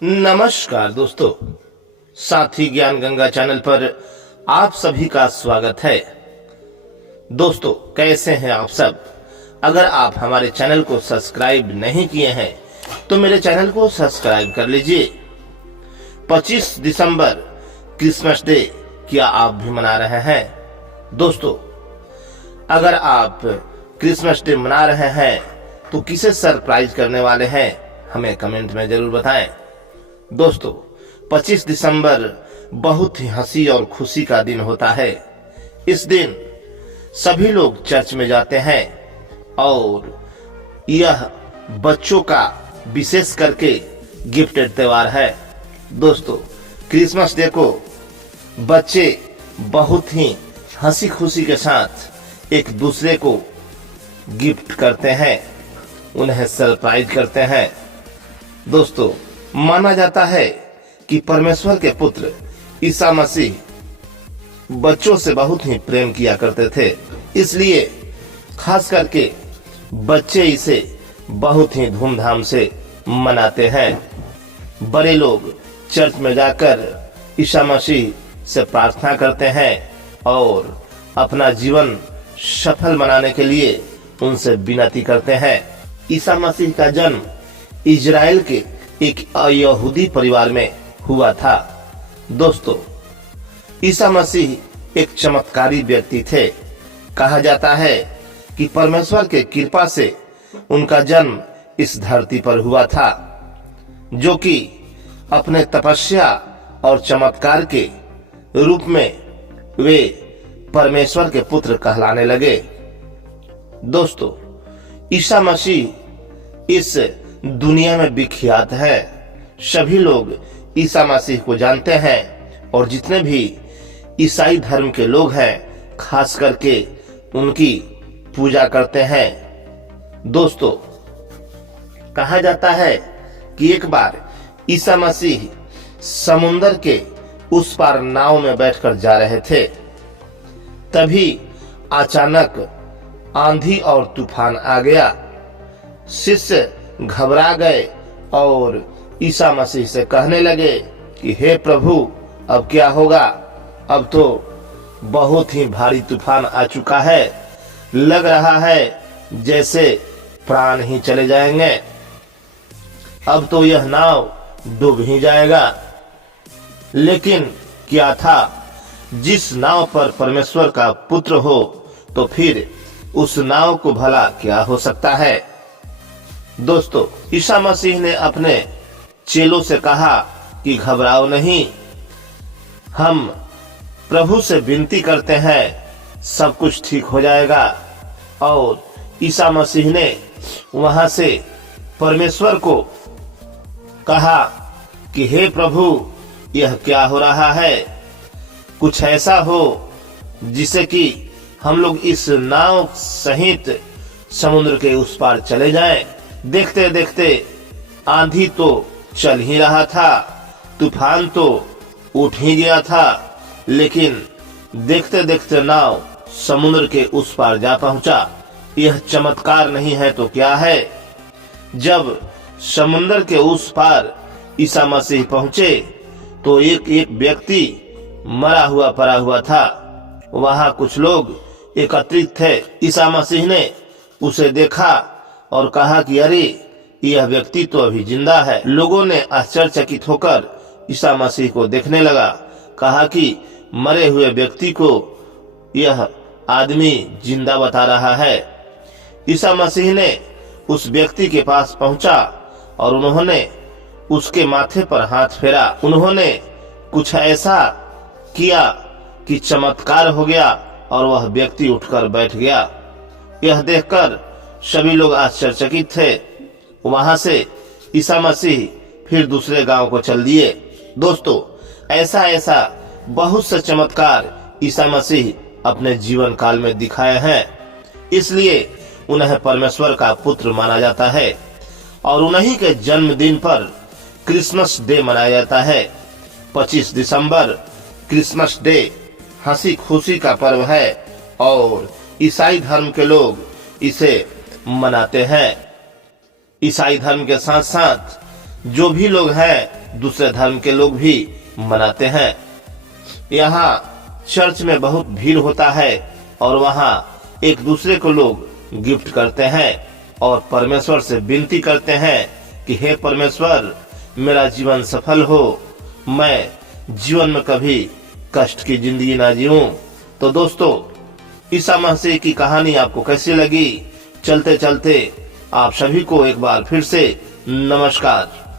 नमस्कार दोस्तों, साथी ज्ञान गंगा चैनल पर आप सभी का स्वागत है। दोस्तों, कैसे हैं आप सब? अगर आप हमारे चैनल को सब्सक्राइब नहीं किए हैं तो मेरे चैनल को सब्सक्राइब कर लीजिए। 25 दिसंबर क्रिसमस डे क्या आप भी मना रहे हैं? दोस्तों, अगर आप क्रिसमस डे मना रहे हैं तो किसे सरप्राइज करने वाले हैं, हमें कमेंट में जरूर बताएं। दोस्तों, 25 दिसंबर बहुत ही हंसी और खुशी का दिन होता है। इस दिन सभी लोग चर्च में जाते हैं और यह बच्चों का विशेष करके गिफ्टेड त्योहार है। दोस्तों, क्रिसमस डे को बच्चे बहुत ही हंसी खुशी के साथ एक दूसरे को गिफ्ट करते हैं, उन्हें सरप्राइज करते हैं। दोस्तों, माना जाता है कि परमेश्वर के पुत्र ईसा मसीह बच्चों से बहुत ही प्रेम किया करते थे, इसलिए खास करके बच्चे इसे बहुत ही धूमधाम से मनाते हैं। बड़े लोग चर्च में जाकर ईसा मसीह से प्रार्थना करते हैं और अपना जीवन सफल बनाने के लिए उनसे विनती करते हैं। ईसा मसीह का जन्म इजराइल के एक यहूदी परिवार में हुआ था। दोस्तों, ईसा मसीह एक चमत्कारी व्यक्ति थे। कहा जाता है कि परमेश्वर के कृपा से उनका जन्म इस धरती पर हुआ था, जो कि अपने तपस्या और चमत्कार के रूप में वे परमेश्वर के पुत्र कहलाने लगे। दोस्तों, ईसा मसीह इस दुनिया में विख्यात है। सभी लोग ईसा मसीह को जानते हैं और जितने भी ईसाई धर्म के लोग हैं खास करके उनकी पूजा करते हैं। दोस्तों, कहा जाता है कि एक बार ईसा मसीह समुंदर के उस पार नाव में बैठकर जा रहे थे। तभी अचानक आंधी और तूफान आ गया। शिष्य घबरा गए और ईसा मसीह से कहने लगे कि हे प्रभु, अब क्या होगा? अब तो बहुत ही भारी तूफान आ चुका है, लग रहा है जैसे प्राण ही चले जाएंगे। अब तो यह नाव डूब ही जाएगा। लेकिन क्या था, जिस नाव पर परमेश्वर का पुत्र हो तो फिर उस नाव को भला क्या हो सकता है? दोस्तों, ईसा मसीह ने अपने चेलों से कहा कि घबराओ नहीं, हम प्रभु से विनती करते हैं, सब कुछ ठीक हो जाएगा। और ईसा मसीह ने वहां से परमेश्वर को कहा कि हे प्रभु, यह क्या हो रहा है? कुछ ऐसा हो जिससे कि हम लोग इस नाव सहित समुद्र के उस पार चले जाएं। देखते देखते आंधी तो चल ही रहा था, तूफान तो उठ ही गया था, लेकिन देखते देखते नाव समुद्र के उस पार जा पहुंचा। यह चमत्कार नहीं है तो क्या है? जब समुद्र के उस पार ईसा मसीह पहुंचे तो एक व्यक्ति मरा हुआ पड़ा हुआ था। वहां कुछ लोग एकत्रित थे। ईसा मसीह ने उसे देखा और कहा कि अरे, यह व्यक्ति तो अभी जिंदा है। लोगों ने आश्चर्यचकित होकर ईसा मसीह को देखने लगा। कहा कि मरे हुए व्यक्ति को यह आदमी जिंदा बता रहा है। ईसा मसीह ने उस व्यक्ति के पास पहुंचा और उन्होंने उसके माथे पर हाथ फेरा। उन्होंने कुछ ऐसा किया कि चमत्कार हो गया और वह व्यक्ति उठकर बैठ गया। यह देखकर सभी लोग आश्चर्यचकित थे। वहां से ईसा मसीह फिर दूसरे गांव को चल दिए। दोस्तों, ऐसा बहुत से चमत्कार ईसा मसीह अपने जीवन काल में दिखाए हैं, इसलिए उन्हें परमेश्वर का पुत्र माना जाता है और उन्हीं के जन्मदिन पर क्रिसमस डे मनाया जाता है। 25 दिसंबर क्रिसमस डे हंसी खुशी का पर्व है और ईसाई धर्म के लोग इसे मनाते हैं। ईसाई धर्म के साथ साथ जो भी लोग हैं दूसरे धर्म के लोग भी मनाते हैं। यहाँ चर्च में बहुत भीड़ होता है और वहाँ एक दूसरे को लोग गिफ्ट करते हैं और परमेश्वर से विनती करते हैं कि हे परमेश्वर, मेरा जीवन सफल हो, मैं जीवन में कभी कष्ट की जिंदगी ना जीऊं। तो दोस्तों, ईसा मसीह की कहानी आपको कैसी लगी? चलते चलते आप सभी को एक बार फिर से नमस्कार।